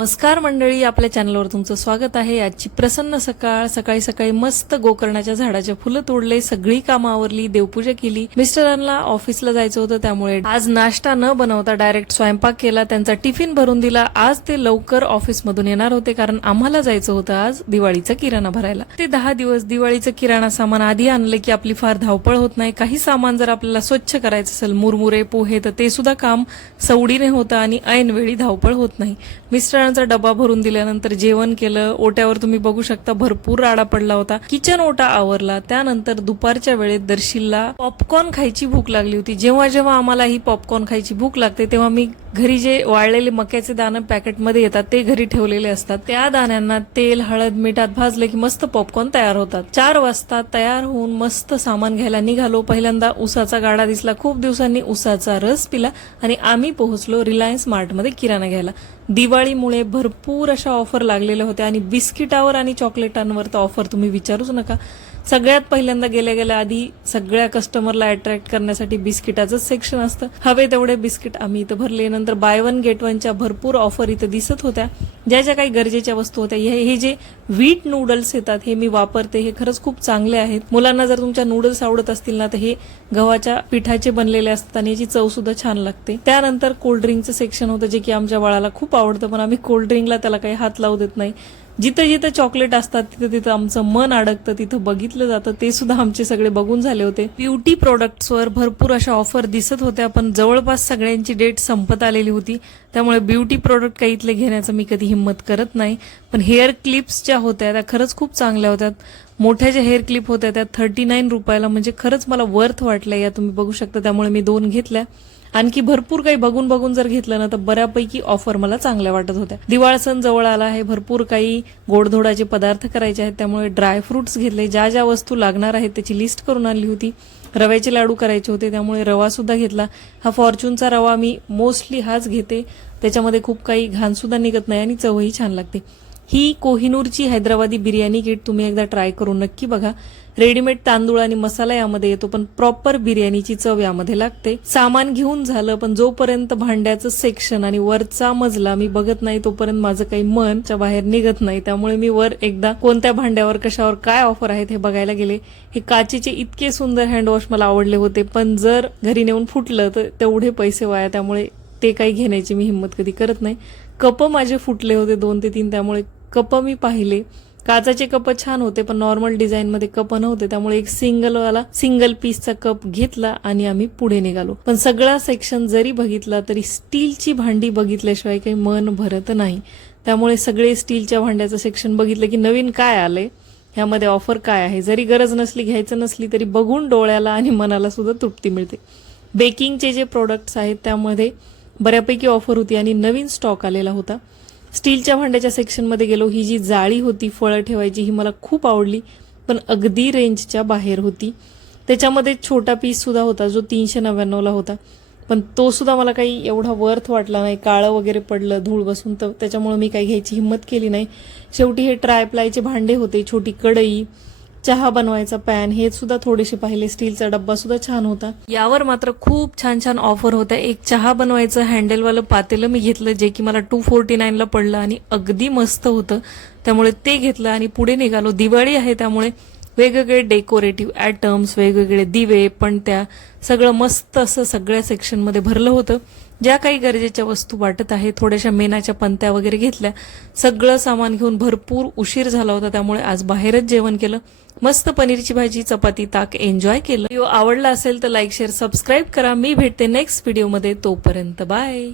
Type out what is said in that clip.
नमस्कार मंडळी आपल्या चॅनलवर तुमचं स्वागत आहे. आजची प्रसन्न सकाळ सकाळी सकाळी मस्त गोकर्णाच्या झाडाचे फुलं तोडले सगळी कामं आवरली देवपूजा केली. मिस्टरांना ऑफिसला जायचं होतं त्यामुळे आज नाश्ता न बनवता डायरेक्ट स्वयंपाक केला त्यांचा टिफिन भरून दिला. आज ते लवकर ऑफिसमधून येणार होते कारण आम्हाला जायचं होतं आज दिवाळीचा किराणा भरायला. ते दहा दिवस दिवाळीचं किराणा सामान आधी आणलं की आपली फार धावपळ होत नाही. काही सामान जर आपल्याला स्वच्छ करायचं असेल मुरमुरे पोहे तर ते सुद्धा काम सवडीने होतं आणि ऐनवेळी धावपळ होत नाही. मिस्टर मिस्टरांचा डबा भरून दिल्यानंतर जेवण केलं ओट्यावर तुम्ही बघू शकता भरपूर राडा पडला होता. किचन ओटा आवरला. त्यानंतर दुपारच्या वेळेत दर्शीलला पॉपकॉर्न खायची भूक लागली होती. जेव्हा जेव्हा आम्हाला ही पॉपकॉर्न खायची भूक लागते तेव्हा मी घरी जे वाळलेले मक्याचे दाणे पॅकेटमध्ये येतात ते घरी ठेवलेले असतात. त्या दाण्यांना तेल हळद मिठात भाजले की मस्त पॉपकॉर्न तयार होतात. चार वाजता तयार होऊन मस्त सामान घ्यायला निघालो. पहिल्यांदा उसाचा गाडा दिसला. खूप दिवसांनी उसाचा रस पिला आणि आम्ही पोहोचलो रिलायन्स मार्टमध्ये किराणा घ्यायला. दिवाळीमुळे भरपूर अशा ऑफर लागलेल्या होत्या आणि बिस्किटावर आणि चॉकलेटांवर तर ऑफर तुम्ही विचारूच नका. सगळ्यात पहिल्यांदा गेल्या गेल्या आधी सगळ्या कस्टमरला अट्रॅक्ट करण्यासाठी बिस्किटाचंच सेक्शन असतं. हवे तेवढे बिस्किट आम्ही इथं भरले. नंतर बाय वन गेट वनच्या भरपूर ऑफर इथं दिसत होत्या. ज्या ज्या काही गरजेच्या वस्तू होत्या हे हे जे व्हीट नूडल्स येतात हे मी वापरते हे खरंच खूप चांगले आहेत. मुलांना जर तुमच्या नूडल्स आवडत असतील ना तर हे गव्हाच्या पिठाचे बनलेले असतात आणि याची चव सुद्धा छान लागते. त्यानंतर कोल्ड्रिंकचं सेक्शन होतं जे की आमच्या बाळाला खूप आवडतं पण आम्ही कोल्ड्रिंकला त्याला काही हात लावू देत नाही. जिथं जिथं चॉकलेट असतात तिथं तिथं आमचं मन अडकतं तिथं बघितलं जातं ते सुद्धा आमचे सगळे बघून झाले होते. ब्युटी प्रोडक्ट्सवर भरपूर अशा ऑफर दिसत होत्या पण जवळपास सगळ्यांची डेट संपत आलेली होती. त्यामुळे ब्युटी प्रोडक्ट काही इथले घेण्याचं मी कधी हिंमत करत नाही. पण हेअर क्लिप्स ज्या होत्या त्या खरंच खूप चांगल्या होत्या. मोठ्या ज्या हेअर क्लिप होत्या त्या थर्टी नाईन रुपयाला म्हणजे खरंच मला वर्थ वाटलं या तुम्ही बघू शकता त्यामुळे मी दोन घेतल्या. आणखी भरपूर काही बघून बघून जर घेतलं ना तर बऱ्यापैकी ऑफर मला चांगल्या वाटत होत्या. दिवाळ सण जवळ आला आहे भरपूर काही गोडधोडाचे पदार्थ करायचे आहेत त्यामुळे ड्रायफ्रुट्स घेतले ज्या ज्या वस्तू लागणार आहेत त्याची लिस्ट करून आणली होती. रव्याचे लाडू करायचे होते त्यामुळे रवा सुद्धा घेतला. हा फॉर्च्यूनचा रवा मी मोस्टली हाच घेते. त्याच्यामध्ये खूप काही घाणसुद्धा निघत नाही आणि चवही छान लागते. ही कोहिनूरची हैदराबादी बिर्याणी किट तुम्ही एकदा ट्राय करून नक्की बघा. रेडीमेड तांदूळ आणि मसाला यामध्ये येतो पण प्रॉपर बिर्याणीची चव यामध्ये लागते. सामान घेऊन झालं पण जोपर्यंत भांड्याचं सेक्शन आणि वरचा मजला मी बघत नाही तोपर्यंत माझं काही मन च्या बाहेर निघत नाही. त्यामुळे मी वर एकदा कोणत्या भांड्यावर कशावर काय ऑफर आहेत हे बघायला गेले. हे काचेचे इतके सुंदर हँडवॉश मला आवडले होते पण जर घरी नेऊन फुटलं तर तेवढे पैसे वाया. त्यामुळे ते काही घेण्याची मी हिंमत कधी करत नाही. कप माझे फुटले होते दोन ते तीन त्यामुळे कप मी पाहिले. काचाचे कप छान होते पण नॉर्मल डिझाईनमध्ये कप नव्हते. त्यामुळे एक सिंगलवाला सिंगल पीसचा कप घेतला आणि आम्ही पुढे निघालो. पण सगळा सेक्शन जरी बघितला तरी स्टीलची भांडी बघितल्याशिवाय काही मन भरत नाही. त्यामुळे सगळे स्टीलच्या भांड्याचं सेक्शन बघितलं की नवीन काय आलंय ह्यामध्ये ऑफर काय आहे? जरी गरज नसली घ्यायचं नसली तरी बघून डोळ्याला आणि मनाला सुद्धा तृप्ती मिळते. बेकिंगचे जे प्रोडक्ट्स आहेत त्यामध्ये बऱ्यापैकी ऑफर होती आणि नवीन स्टॉक आलेला होता. स्टीलच्या भांड्याच्या सेक्शनमध्ये गेलो. ही जी जाळी होती फळं ठेवायची ही मला खूप आवडली. पण अगदी रेंजच्या बाहेर होती. त्याच्यामध्ये छोटा पीससुद्धा होता जो तीनशे नव्याण्णवला होता. पण तो सुद्धा मला काही एवढा वर्थ वाटला नाही. काळं वगैरे पडलं धूळ बसून तर त्याच्यामुळे मी काही घ्यायची हिंमत केली नाही. शेवटी हे ट्रायप्लायचे भांडे होते छोटी कढई चहा बनवायचा पॅन हे सुद्धा थोडेसे पाहिले. स्टीलचा डब्बा सुद्धा छान होता. यावर मात्र खूप छान छान ऑफर होत्या. एक चहा बनवायचं हँडलवालं पातेलं मी घेतलं जे की मला टू फोर्टी नाईनला पडलं आणि अगदी मस्त होतं. त्यामुळे ते घेतलं आणि पुढे निघालो. दिवाळी आहे त्यामुळे वेगवेगळे डेकोरेटिव्ह ॲटम्स वेगवेगळे दिवे पण त्या सगळं मस्त असं सगळ्या सेक्शनमध्ये भरलं होतं. ज्या काही गरजेच्या वस्तू वाटत आहे थोड्याशा मेनाच्या पंत्या वगैरे घेतल्या. सगळं सामान घेऊन भरपूर उशीर झाला होता त्यामुळे आज बाहेरच जेवण केलं. मस्त पनीरची भाजी चपाती ताक एन्जॉय केलं. व्हिडिओ आवडला असेल तर लाईक शेअर सबस्क्राईब करा. मी भेटते नेक्स्ट व्हिडिओमध्ये तोपर्यंत बाय